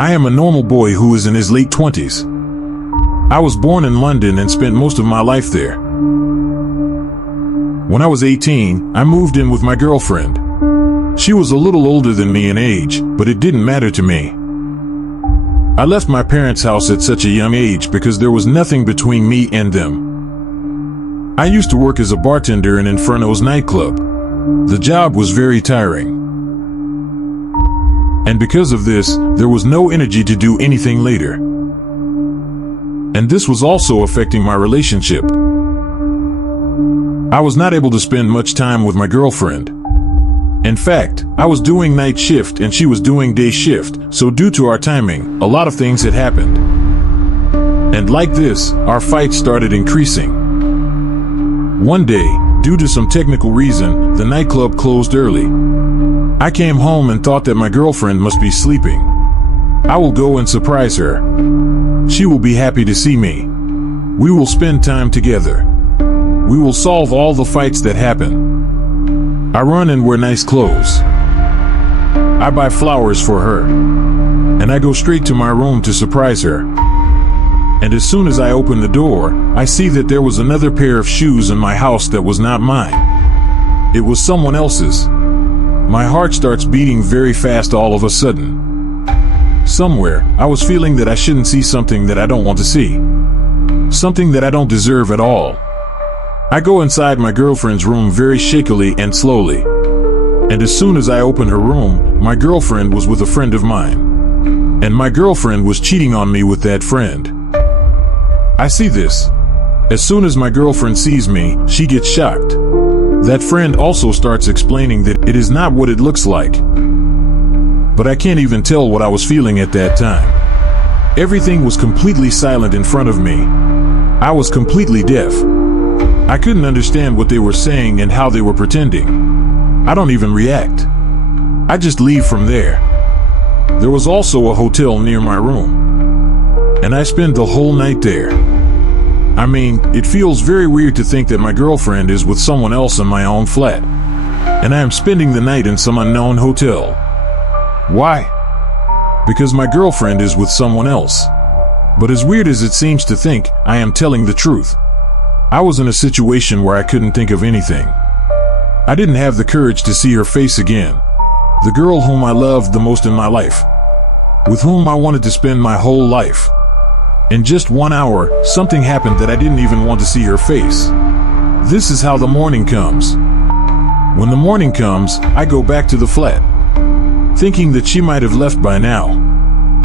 I am a normal boy who is in his late 20s. I was born in London and spent most of my life there. When I was 18, I moved in with my girlfriend. She was a little older than me in age, but it didn't matter to me. I left my parents' house at such a young age because there was nothing between me and them. I used to work as a bartender in Inferno's nightclub. The job was very tiring. And because of this, there was no energy to do anything later. And this was also affecting my relationship. I was not able to spend much time with my girlfriend. In fact, I was doing night shift and she was doing day shift, so due to our timing, a lot of things had happened. And like this, our fight started increasing. One day, due to some technical reason, the nightclub closed early. I came home and thought that my girlfriend must be sleeping. I will go and surprise her. She will be happy to see me. We will spend time together. We will solve all the fights that happen. I run and wear nice clothes. I buy flowers for her. And I go straight to my room to surprise her. And as soon as I open the door, I see that there was another pair of shoes in my house that was not mine. It was someone else's. My heart starts beating very fast all of a sudden. Somewhere, I was feeling that I shouldn't see something that I don't want to see. Something that I don't deserve at all. I go inside my girlfriend's room very shakily and slowly. And as soon as I open her room, my girlfriend was with a friend of mine. And my girlfriend was cheating on me with that friend. I see this. As soon as my girlfriend sees me, she gets shocked. That friend also starts explaining that it is not what it looks like. But I can't even tell what I was feeling at that time. Everything was completely silent in front of me. I was completely deaf. I couldn't understand what they were saying and how they were pretending. I don't even react. I just leave from there. There was also a hotel near my room. And I spent the whole night there. I mean, it feels very weird to think that my girlfriend is with someone else in my own flat. And I am spending the night in some unknown hotel. Why? Because my girlfriend is with someone else. But as weird as it seems to think, I am telling the truth. I was in a situation where I couldn't think of anything. I didn't have the courage to see her face again. The girl whom I loved the most in my life. With whom I wanted to spend my whole life. In just 1 hour, something happened that I didn't even want to see her face. This is how the morning comes. When the morning comes, I go back to the flat. Thinking that she might have left by now.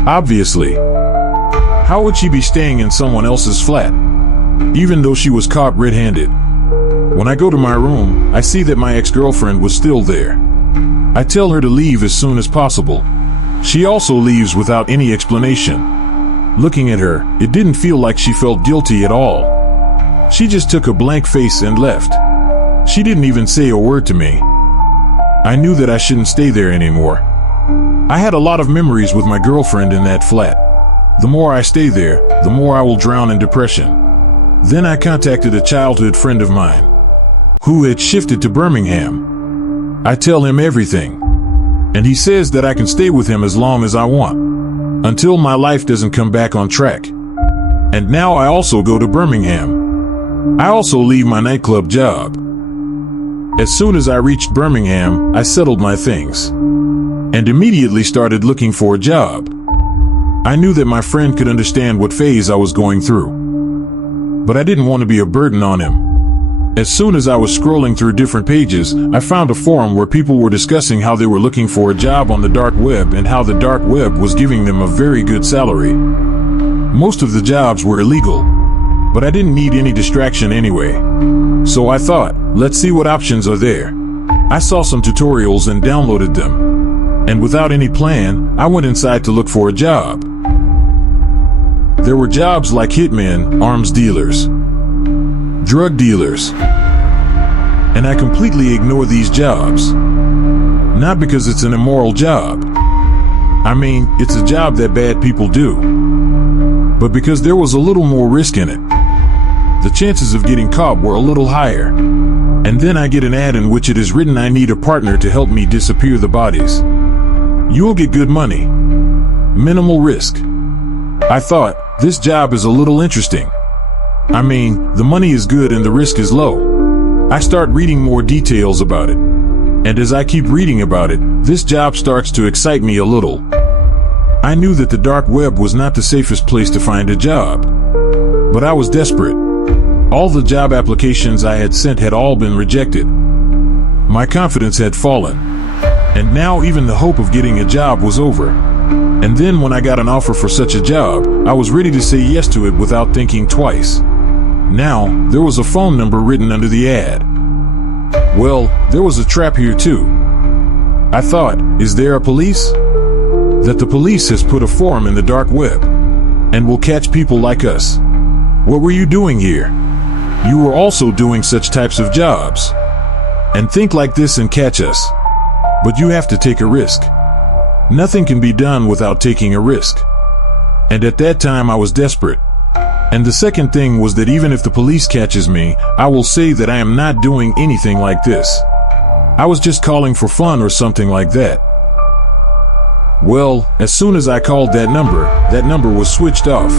Obviously. How would she be staying in someone else's flat? Even though she was caught red-handed. When I go to my room, I see that my ex-girlfriend was still there. I tell her to leave as soon as possible. She also leaves without any explanation. Looking at her, it didn't feel like she felt guilty at all. She just took a blank face and left. She didn't even say a word to me. I knew that I shouldn't stay there anymore. I had a lot of memories with my girlfriend in that flat. The more I stay there, the more I will drown in depression. Then I contacted a childhood friend of mine, who had shifted to Birmingham. I tell him everything, and he says that I can stay with him as long as I want, until my life doesn't come back on track. And now I also go to Birmingham. I also leave my nightclub job. As soon as I reached Birmingham, I settled my things, and immediately started looking for a job. I knew that my friend could understand what phase I was going through. But I didn't want to be a burden on him. As soon as I was scrolling through different pages, I found a forum where people were discussing how they were looking for a job on the dark web and how the dark web was giving them a very good salary. Most of the jobs were illegal, but I didn't need any distraction anyway. So I thought, let's see what options are there. I saw some tutorials and downloaded them. And without any plan, I went inside to look for a job. There were jobs like hitmen, arms dealers, drug dealers. And I completely ignore these jobs. Not because it's an immoral job. I mean, it's a job that bad people do. But because there was a little more risk in it. The chances of getting caught were a little higher. And then I get an ad in which it is written I need a partner to help me disappear the bodies. You'll get good money. minimal risk. I thought, this job is a little interesting. I mean, the money is good and the risk is low. I start reading more details about it. And as I keep reading about it, this job starts to excite me a little. I knew that the dark web was not the safest place to find a job. But I was desperate. All the job applications I had sent had all been rejected. My confidence had fallen. And now even the hope of getting a job was over. And then when I got an offer for such a job, I was ready to say yes to it without thinking twice. Now, there was a phone number written under the ad. Well, there was a trap here too. I thought, is there a police? That the police has put a forum in the dark web and will catch people like us. What were you doing here? You were also doing such types of jobs. And think like this and catch us. But you have to take a risk. Nothing can be done without taking a risk. And at that time I was desperate. And the second thing was that even if the police catches me, I will say that I am not doing anything like this. I was just calling for fun or something like that. Well, as soon as I called that number was switched off.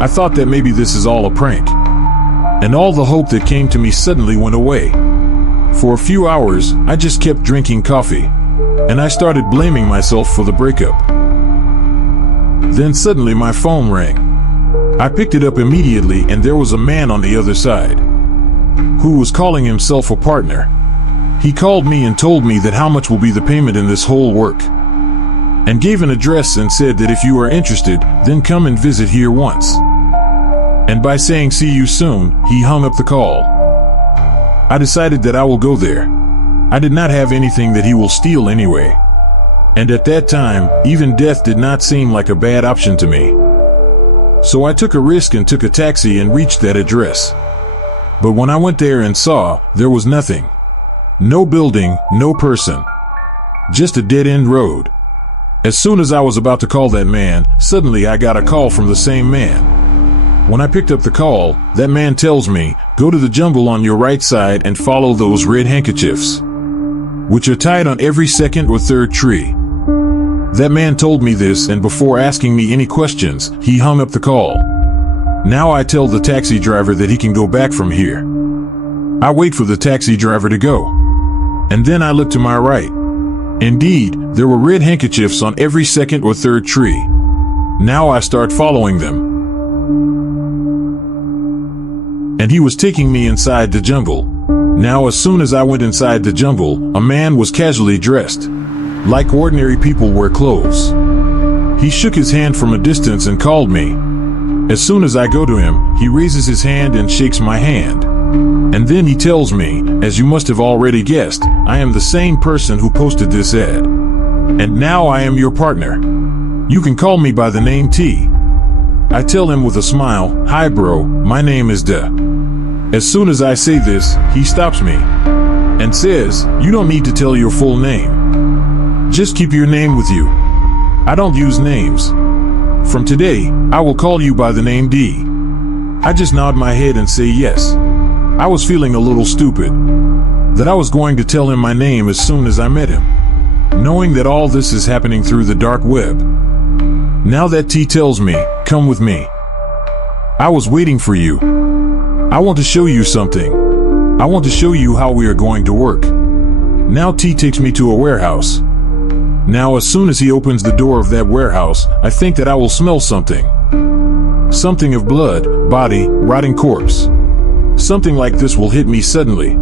I thought that maybe this is all a prank. And all the hope that came to me suddenly went away. For a few hours, I just kept drinking coffee. And I started blaming myself for the breakup. Then suddenly my phone rang. I picked it up immediately and there was a man on the other side who was calling himself a partner. He called me and told me that how much will be the payment in this whole work, and gave an address and said that if you are interested, then come and visit here once. And by saying see you soon, he hung up the call. I decided that I will go there. I did not have anything that he will steal anyway. And at that time, even death did not seem like a bad option to me. So I took a risk and took a taxi and reached that address. But when I went there and saw, there was nothing. No building, no person. Just a dead-end road. As soon as I was about to call that man, suddenly I got a call from the same man. When I picked up the call, that man tells me, go to the jungle on your right side and follow those red handkerchiefs, which are tied on every second or third tree. That man told me this, and before asking me any questions, he hung up the call. Now I tell the taxi driver that he can go back from here. I wait for the taxi driver to go. And then I look to my right. Indeed, there were red handkerchiefs on every second or third tree. Now I start following them. And he was taking me inside the jungle. Now as soon as I went inside the jungle, a man was casually dressed, like ordinary people wear clothes. He shook his hand from a distance and called me. As soon as I go to him, he raises his hand and shakes my hand. And then he tells me, as you must have already guessed, I am the same person who posted this ad. And now I am your partner. You can call me by the name T. I tell him with a smile, hi bro, my name is Da. As soon as I say this, he stops me and says, you don't need to tell your full name. Just keep your name with you. I don't use names. From today, I will call you by the name D. I just nod my head and say yes. I was feeling a little stupid, that I was going to tell him my name as soon as I met him, knowing that all this is happening through the dark web. Now that T tells me, come with me. I was waiting for you. I want to show you something. I want to show you how we are going to work. Now T takes me to a warehouse. Now as soon as he opens the door of that warehouse, I think that I will smell something. Something of blood, body, rotting corpse. Something like this will hit me suddenly.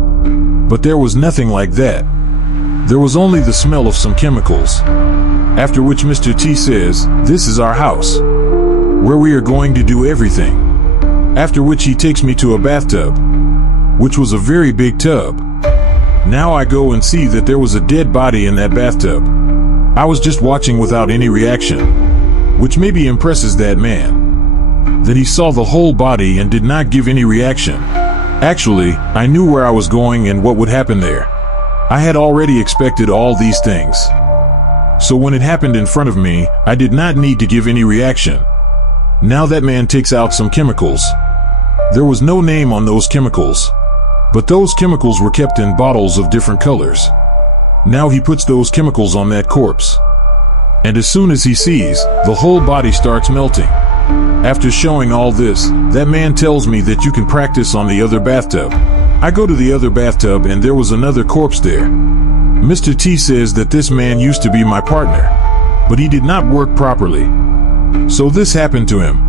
But there was nothing like that. There was only the smell of some chemicals. After which Mr. T says, this is our house, where we are going to do everything. After which he takes me to a bathtub, which was a very big tub. Now I go and see that there was a dead body in that bathtub. I was just watching without any reaction, which maybe impresses that man, that he saw the whole body and did not give any reaction. Actually, I knew where I was going and what would happen there. I had already expected all these things. So when it happened in front of me, I did not need to give any reaction. Now that man takes out some chemicals. There was no name on those chemicals, but those chemicals were kept in bottles of different colors. Now he puts those chemicals on that corpse. And as soon as he sees, the whole body starts melting. After showing all this, that man tells me that you can practice on the other bathtub. I go to the other bathtub and there was another corpse there. Mr. T says that this man used to be my partner, but he did not work properly. So this happened to him.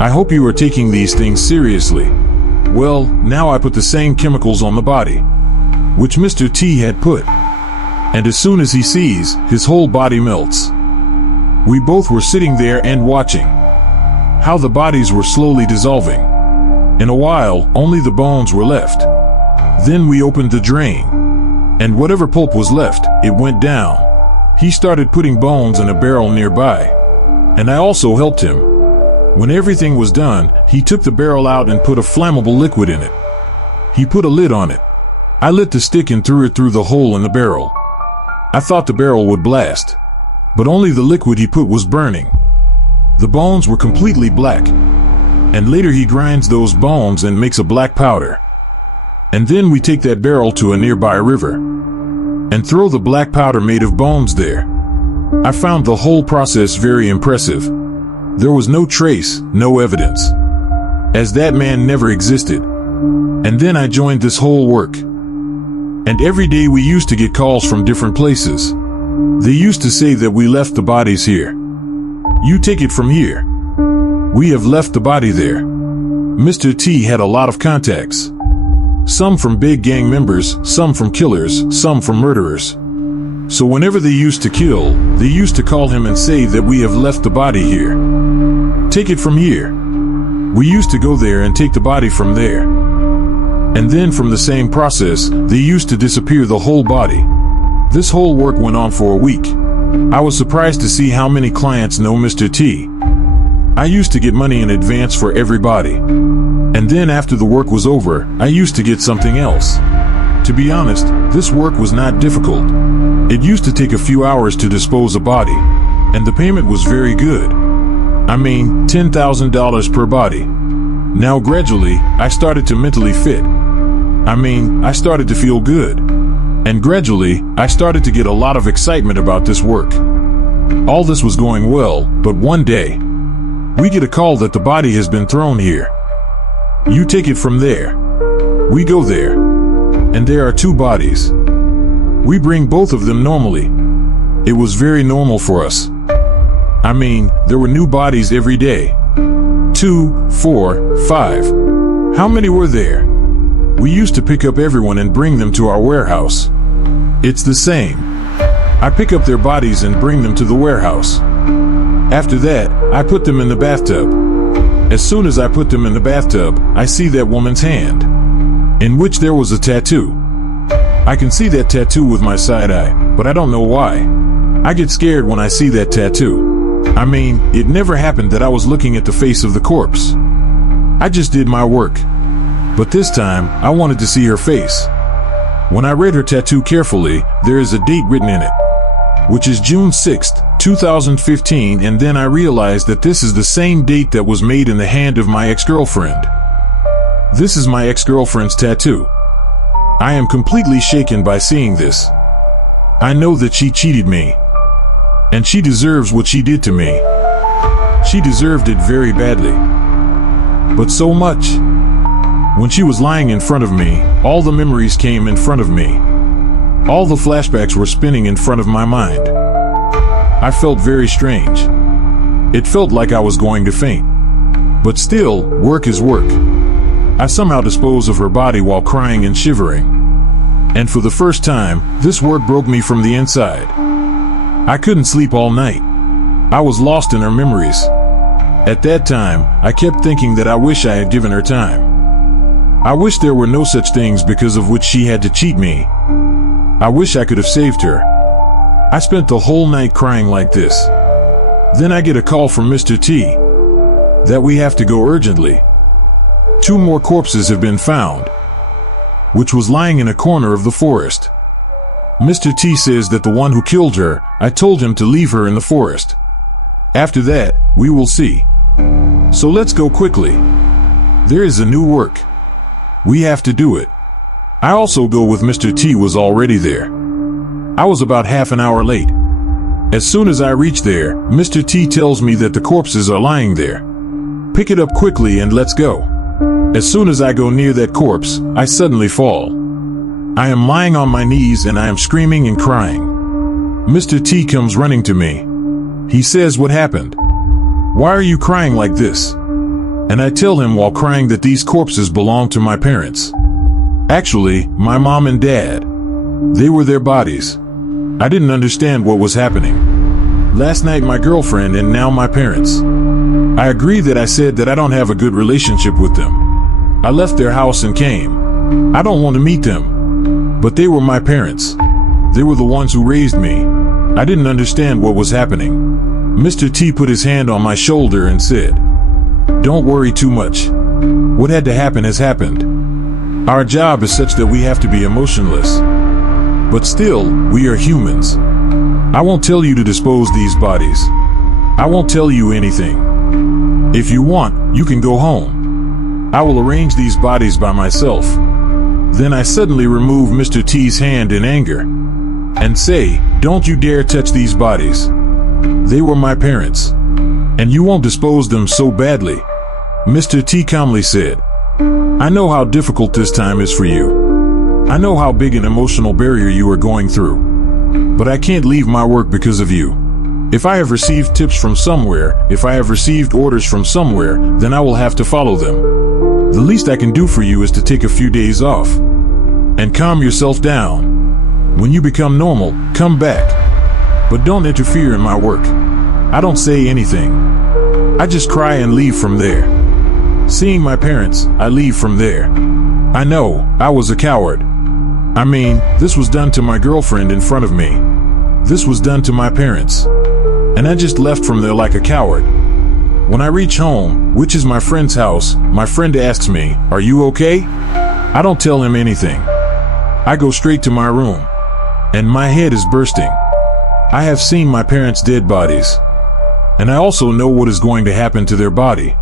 I hope you are taking these things seriously. Well, now I put the same chemicals on the body, which Mr. T had put. And as soon as he sees, his whole body melts. We both were sitting there and watching how the bodies were slowly dissolving. In a while, only the bones were left. Then we opened the drain, and whatever pulp was left, it went down. He started putting bones in a barrel nearby, and I also helped him. When everything was done, he took the barrel out and put a flammable liquid in it. He put a lid on it. I lit the stick and threw it through the hole in the barrel. I thought the barrel would blast, but only the liquid he put was burning. The bones were completely black, and later he grinds those bones and makes a black powder. And then we take that barrel to a nearby river and throw the black powder made of bones there. I found the whole process very impressive. There was no trace, no evidence, as that man never existed. And then I joined this whole work. And every day we used to get calls from different places. They used to say that we left the bodies here. You take it from here. We have left the body there. Mr. T had a lot of contacts. Some from big gang members, some from killers, some from murderers. So whenever they used to kill, they used to call him and say that we have left the body here. Take it from here. We used to go there and take the body from there. And then from the same process, they used to disappear the whole body. This whole work went on for a week. I was surprised to see how many clients know Mr. T. I used to get money in advance for everybody. And then after the work was over, I used to get something else. To be honest, this work was not difficult. It used to take a few hours to dispose a body, and the payment was very good. I mean, $10,000 per body. Now gradually, I started to mentally fit. I started to feel good. And gradually, I started to get a lot of excitement about this work. All this was going well, but one day, we get a call that the body has been thrown here. You take it from there. We go there, and there are two bodies. We bring both of them normally. It was very normal for us. There were new bodies every day. 2, 4, 5. How many were there? We used to pick up everyone and bring them to our warehouse. It's the same. I pick up their bodies and bring them to the warehouse. After that, I put them in the bathtub. As soon as I put them in the bathtub, I see that woman's hand, in which there was a tattoo. I can see that tattoo with my side eye, but I don't know why. I get scared when I see that tattoo. It never happened that I was looking at the face of the corpse. I just did my work. But this time, I wanted to see her face. When I read her tattoo carefully, there is a date written in it, which is June 6th, 2015, and then I realized that this is the same date that was made in the hand of my ex-girlfriend. This is my ex-girlfriend's tattoo. I am completely shaken by seeing this. I know that she cheated me, and she deserves what she did to me. She deserved it very badly, but so much. When she was lying in front of me, all the memories came in front of me. All the flashbacks were spinning in front of my mind. I felt very strange. It felt like I was going to faint. But still, work is work. I somehow disposed of her body while crying and shivering. And for the first time, this work broke me from the inside. I couldn't sleep all night. I was lost in her memories. At that time, I kept thinking that I wish I had given her time. I wish there were no such things because of which she had to cheat me. I wish I could have saved her. I spent the whole night crying like this. Then I get a call from Mr. T that we have to go urgently. 2 more corpses have been found, which was lying in a corner of the forest. Mr. T says that the one who killed her, I told him to leave her in the forest. After that, we will see. So let's go quickly. There is a new work. We have to do it. I also go with Mr. T was already there. I was about half an hour late. As soon as I reach there, Mr. T tells me that the corpses are lying there. Pick it up quickly and let's go. As soon as I go near that corpse, I suddenly fall. I am lying on my knees and I am screaming and crying. Mr. T comes running to me. He says, "What happened? Why are you crying like this?" And I tell him while crying that these corpses belong to my parents. Actually, my mom and dad. They were their bodies. I didn't understand what was happening. Last night my girlfriend and now my parents. I agree that I said that I don't have a good relationship with them. I left their house and came. I don't want to meet them. But they were my parents. They were the ones who raised me. I didn't understand what was happening. Mr. T put his hand on my shoulder and said, "Don't worry too much. What had to happen has happened. Our job is such that we have to be emotionless. But still, we are humans. I won't tell you to dispose these bodies. I won't tell you anything. If you want, you can go home. I will arrange these bodies by myself." Then I suddenly remove Mr. T's hand in anger and say, "Don't you dare touch these bodies. They were my parents, and you won't dispose them so badly." Mr. T calmly said, "I know how difficult this time is for you. I know how big an emotional barrier you are going through. But I can't leave my work because of you. If I have received tips from somewhere, if I have received orders from somewhere, then I will have to follow them. The least I can do for you is to take a few days off and calm yourself down. When you become normal, come back. But don't interfere in my work. I don't say anything. I just cry and leave from there. Seeing my parents, I leave from there. I know, I was a coward. I mean, this was done to my girlfriend in front of me. This was done to my parents. And I just left from there like a coward. When I reach home, which is my friend's house, my friend asks me, "Are you okay?" I don't tell him anything. I go straight to my room. And my head is bursting. I have seen my parents' dead bodies. And I also know what is going to happen to their body.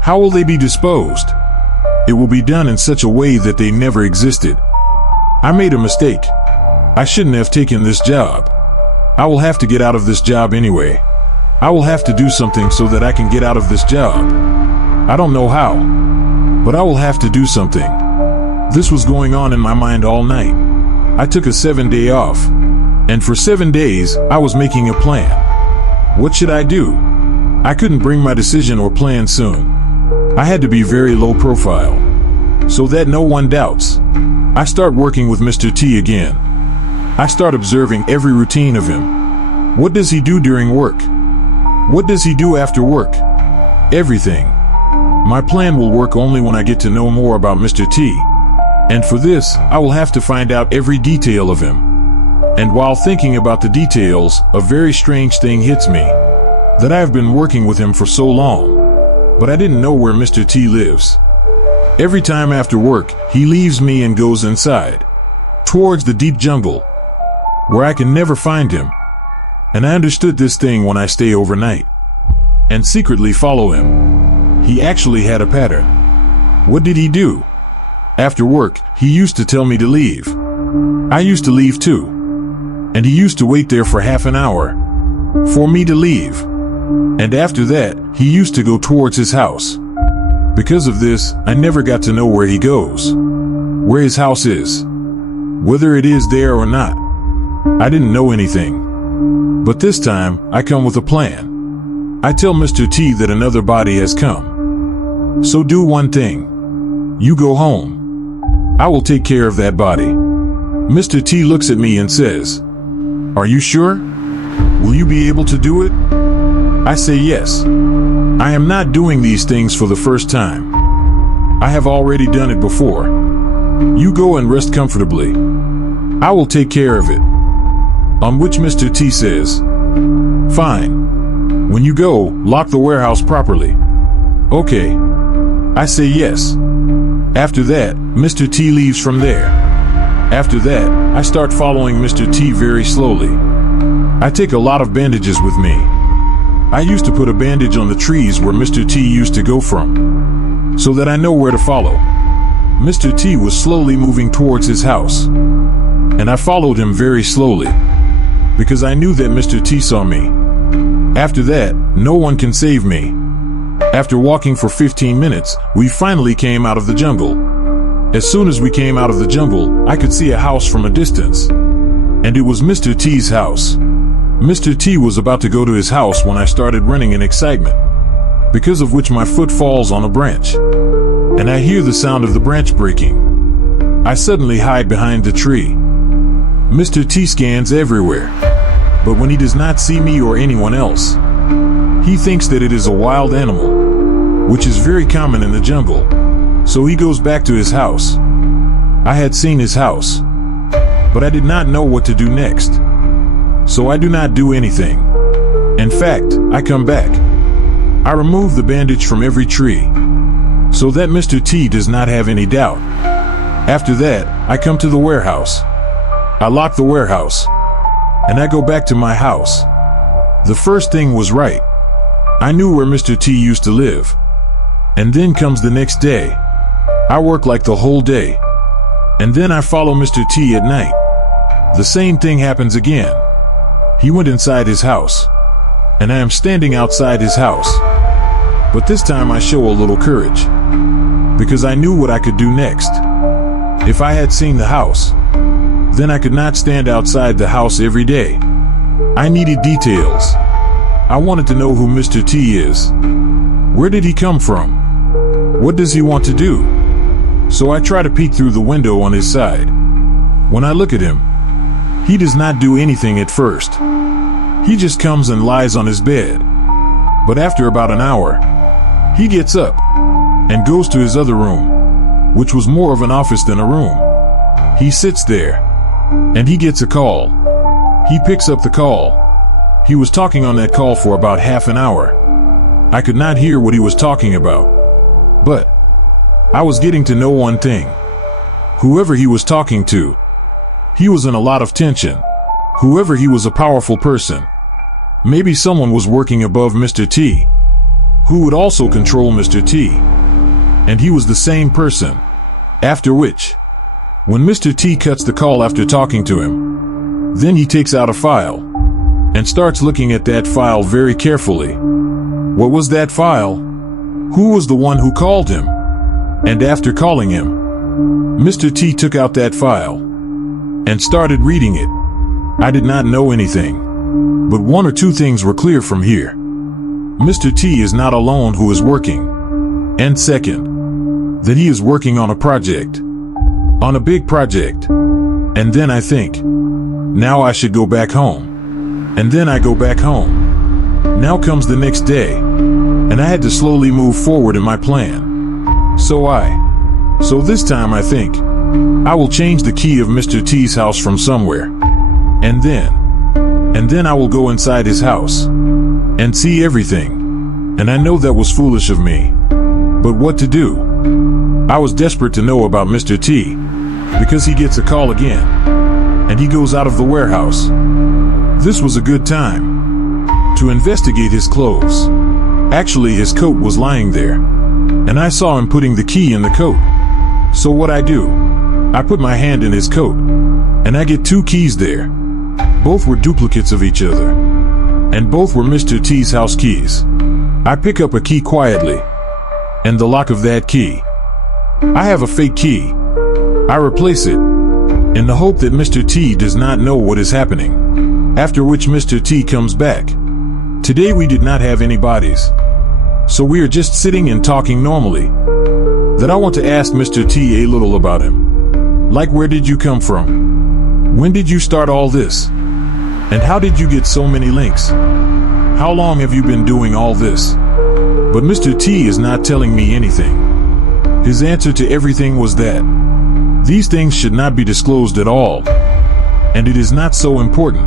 How will they be disposed? It will be done in such a way that they never existed. I made a mistake. I shouldn't have taken this job. I will have to get out of this job anyway. I will have to do something so that I can get out of this job. I don't know how, but I will have to do something. This was going on in my mind all night. I took a 7-day off, and for 7 days, I was making a plan. What should I do? I couldn't bring my decision or plan soon. I had to be very low profile, so that no one doubts. I start working with Mr. T again. I start observing every routine of him. What does he do during work? What does he do after work? Everything. My plan will work only when I get to know more about Mr. T. And for this, I will have to find out every detail of him. And while thinking about the details, a very strange thing hits me. That I have been working with him for so long. But I didn't know where Mr. T lives. Every time after work, he leaves me and goes inside, towards the deep jungle, where I can never find him. And I understood this thing when I stay overnight and secretly follow him. He actually had a pattern. What did he do? After work, he used to tell me to leave. I used to leave too. And he used to wait there for half an hour for me to leave. And after that, he used to go towards his house. Because of this, I never got to know where he goes, where his house is, whether it is there or not. I didn't know anything. But this time, I come with a plan. I tell Mr. T that another body has come. So do one thing. You go home. I will take care of that body. Mr. T looks at me and says, "Are you sure? Will you be able to do it?" I say yes. I am not doing these things for the first time. I have already done it before. You go and rest comfortably. I will take care of it. On which Mr. T says, "Fine. When you go, lock the warehouse properly." Okay. I say yes. After that, Mr. T leaves from there. After that, I start following Mr. T very slowly. I take a lot of bandages with me. I used to put a bandage on the trees where Mr. T used to go from, so that I know where to follow. Mr. T was slowly moving towards his house, and I followed him very slowly. because I knew that Mr. T saw me. After that, no one can save me. After walking for 15 minutes, we finally came out of the jungle. As soon as we came out of the jungle, I could see a house from a distance. And it was Mr. T's house. Mr. T was about to go to his house when I started running in excitement, because of which my foot falls on a branch, and I hear the sound of the branch breaking. I suddenly hide behind the tree. Mr. T scans everywhere, but when he does not see me or anyone else, he thinks that it is a wild animal, which is very common in the jungle, so he goes back to his house. I had seen his house, but I did not know what to do next, so I do not do anything. In fact, I come back. I remove the bandage from every tree, so that Mr. T does not have any doubt. After that, I come to the warehouse. I lock the warehouse, and I go back to my house. The first thing was right. I knew where Mr. T used to live. And then comes the next day. I work like the whole day. And then I follow Mr. T at night. The same thing happens again. He went inside his house, and I am standing outside his house. But this time I show a little courage, because I knew what I could do next. If I had seen the house, then I could not stand outside the house every day. I needed details. I wanted to know who Mr. T is. Where did he come from? What does he want to do? So I try to peek through the window on his side. When I look at him, he does not do anything at first. He just comes and lies on his bed. But after about an hour, he gets up and goes to his other room, which was more of an office than a room. He sits there, and he gets a call. He picks up the call. He was talking on that call for about half an hour. I could not hear what he was talking about, but I was getting to know one thing. Whoever he was talking to, he was in a lot of tension. Whoever he was, a powerful person. Maybe someone was working above Mr. T, who would also control Mr. T. And he was the same person. After which, when Mr. T cuts the call after talking to him, then he takes out a file and starts looking at that file very carefully. What was that file? Who was the one who called him? And after calling him, Mr. T took out that file and started reading it. I did not know anything, but one or two things were clear from here. Mr. T is not alone who is working. And second, that he is working on a project. On a big project. And then I think, now I should go back home. And then I go back home. Now comes the next day, and I had to slowly move forward in my plan. So this time I think, I will change the key of Mr. T's house from somewhere. And then I will go inside his house and see everything. And I know that was foolish of me. But what to do? I was desperate to know about Mr. T, because he gets a call again, and he goes out of the warehouse. This was a good time to investigate his clothes. Actually, his coat was lying there, and I saw him putting the key in the coat. So what I do, I put my hand in his coat, and I get two keys there. Both were duplicates of each other, and both were Mr. T's house keys. I pick up a key quietly, and the lock of that key. I have a fake key. I replace it, in the hope that Mr. T does not know what is happening. After which Mr. T comes back. Today we did not have any bodies, so we are just sitting and talking normally. That I want to ask Mr. T a little about him. Like, where did you come from? When did you start all this? And how did you get so many links? How long have you been doing all this? But Mr. T is not telling me anything. His answer to everything was that these things should not be disclosed at all. And it is not so important.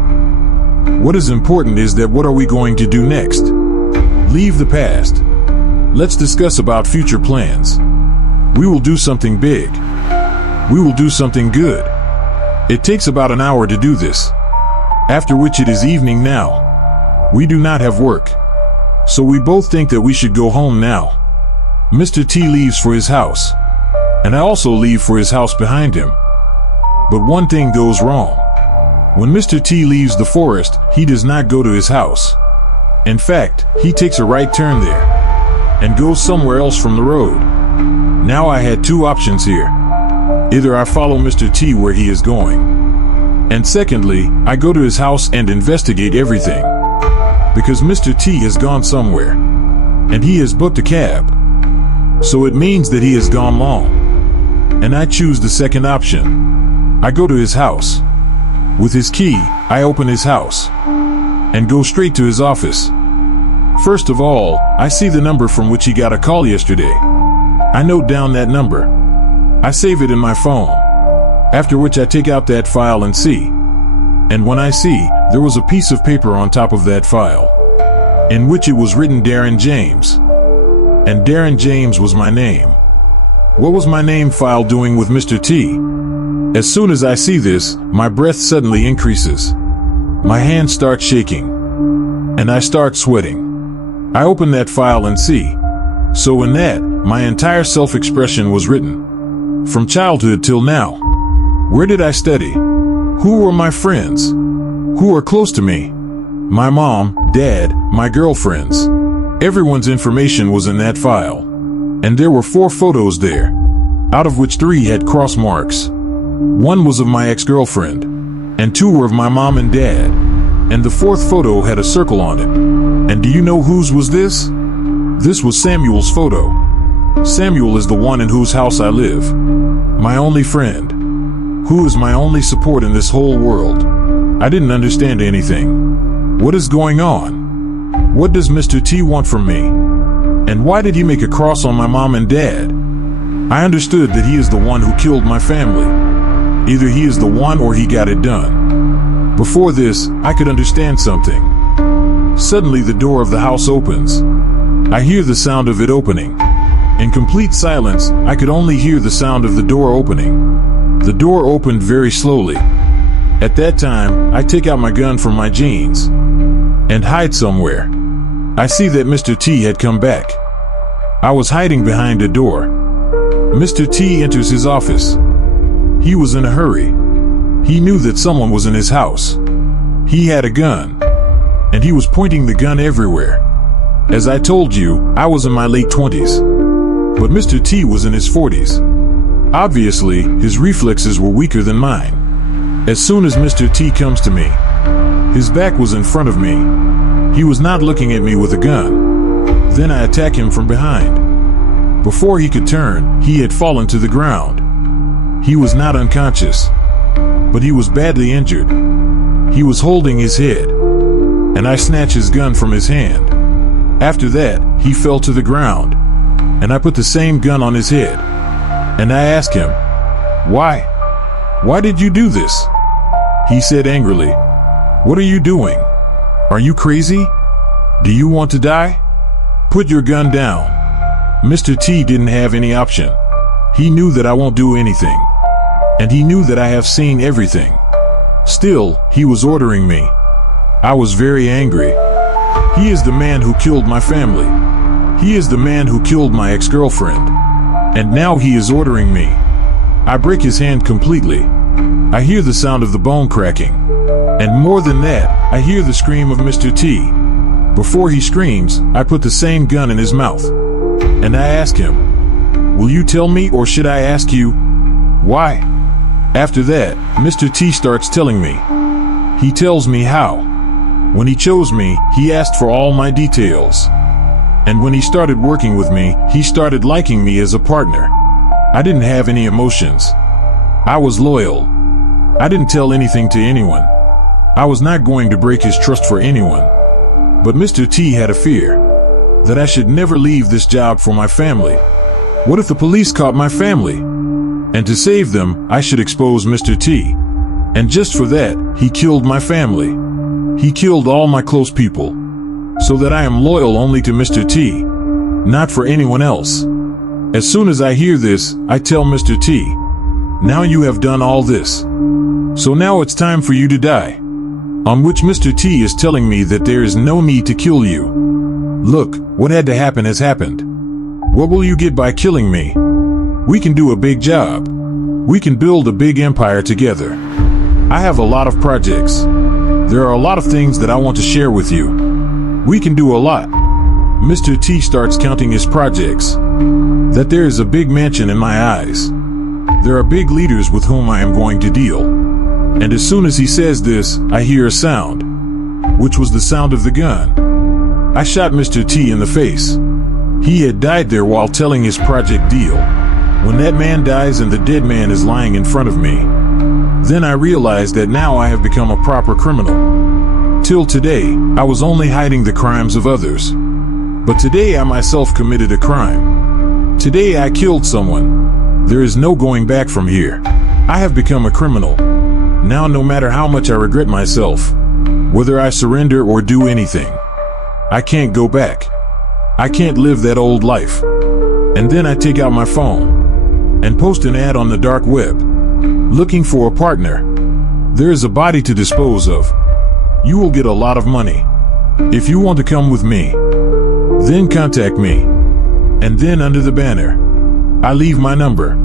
What is important is that what are we going to do next? Leave the past. Let's discuss about future plans. We will do something big. We will do something good. It takes about an hour to do this. After which it is evening now. We do not have work. So we both think that we should go home now. Mr. T leaves for his house, and I also leave for his house behind him. But one thing goes wrong. When Mr. T leaves the forest, he does not go to his house. In fact, he takes a right turn there and goes somewhere else from the road. Now I had two options here. Either I follow Mr. T where he is going, and secondly, I go to his house and investigate everything. Because Mr. T has gone somewhere, and he has booked a cab. So it means that he has gone long. And I choose the second option. I go to his house. With his key, I open his house and go straight to his office. First of all, I see the number from which he got a call yesterday. I note down that number. I save it in my phone. After which I take out that file and see. And when I see, there was a piece of paper on top of that file, in which it was written Darren James. And Darren James was my name. What was my name file doing with Mr. T? As soon as I see this, my breath suddenly increases. My hands start shaking, and I start sweating. I open that file and see. So in that, my entire self-expression was written. From childhood till now. Where did I study? Who were my friends? Who are close to me? My mom, dad, my girlfriends. Everyone's information was in that file. And there were 4 photos there, out of which 3 had cross marks. 1 was of my ex-girlfriend, and 2 were of my mom and dad, and the 4th photo had a circle on it. And do you know whose was this? This was Samuel's photo. Samuel is the one in whose house I live. My only friend, who is my only support in this whole world. I didn't understand anything. What is going on? What does Mr. T want from me? And why did he make a cross on my mom and dad? I understood that he is the one who killed my family. Either he is the one or he got it done. Before this, I could understand something. Suddenly the door of the house opens. I hear the sound of it opening. In complete silence, I could only hear the sound of the door opening. The door opened very slowly. At that time, I take out my gun from my jeans and hide somewhere. I see that Mr. T had come back. I was hiding behind a door. Mr. T enters his office. He was in a hurry. He knew that someone was in his house. He had a gun, and he was pointing the gun everywhere. As I told you, I was in my late 20s, but Mr. T was in his 40s. Obviously, his reflexes were weaker than mine. As soon as Mr. T comes to me, his back was in front of me. He was not looking at me with a gun. Then I attack him from behind. Before he could turn, he had fallen to the ground. He was not unconscious, but he was badly injured. He was holding his head, and I snatched his gun from his hand. After that, he fell to the ground, and I put the same gun on his head. And I asked him, "Why? Why did you do this?" He said angrily, "What are you doing? Are you crazy? Do you want to die? Put your gun down." Mr. T didn't have any option. He knew that I won't do anything, and he knew that I have seen everything. Still, he was ordering me. I was very angry. He is the man who killed my family. He is the man who killed my ex-girlfriend. And now he is ordering me. I break his hand completely. I hear the sound of the bone cracking. And more than that, I hear the scream of Mr. T. Before he screams, I put the same gun in his mouth. And I ask him, "Will you tell me, or should I ask you why?" After that, Mr. T starts telling me. He tells me how. When he chose me, he asked for all my details. And when he started working with me, he started liking me as a partner. I didn't have any emotions. I was loyal. I didn't tell anything to anyone. I was not going to break his trust for anyone. But Mr. T had a fear that I should never leave this job for my family. What if the police caught my family? And to save them, I should expose Mr. T. And just for that, he killed my family. He killed all my close people. So that I am loyal only to Mr. T, not for anyone else. As soon as I hear this, I tell Mr. T, "Now you have done all this. So now it's time for you to die." On which Mr. T is telling me that there is no need to kill you. Look, what had to happen has happened. What will you get by killing me? We can do a big job. We can build a big empire together. I have a lot of projects. There are a lot of things that I want to share with you. We can do a lot. Mr. T starts counting his projects. That there is a big mansion in my eyes. There are big leaders with whom I am going to deal. And as soon as he says this, I hear a sound, which was the sound of the gun. I shot Mr. T in the face. He had died there while telling his project deal. When that man dies and the dead man is lying in front of me, then I realized that now I have become a proper criminal. Till today, I was only hiding the crimes of others. But today I myself committed a crime. Today I killed someone. There is no going back from here. I have become a criminal. Now no matter how much I regret myself, whether I surrender or do anything, I can't go back. I can't live that old life. And then I take out my phone and post an ad on the dark web, looking for a partner. There is a body to dispose of. You will get a lot of money. If you want to come with me, then contact me. And then under the banner, I leave my number.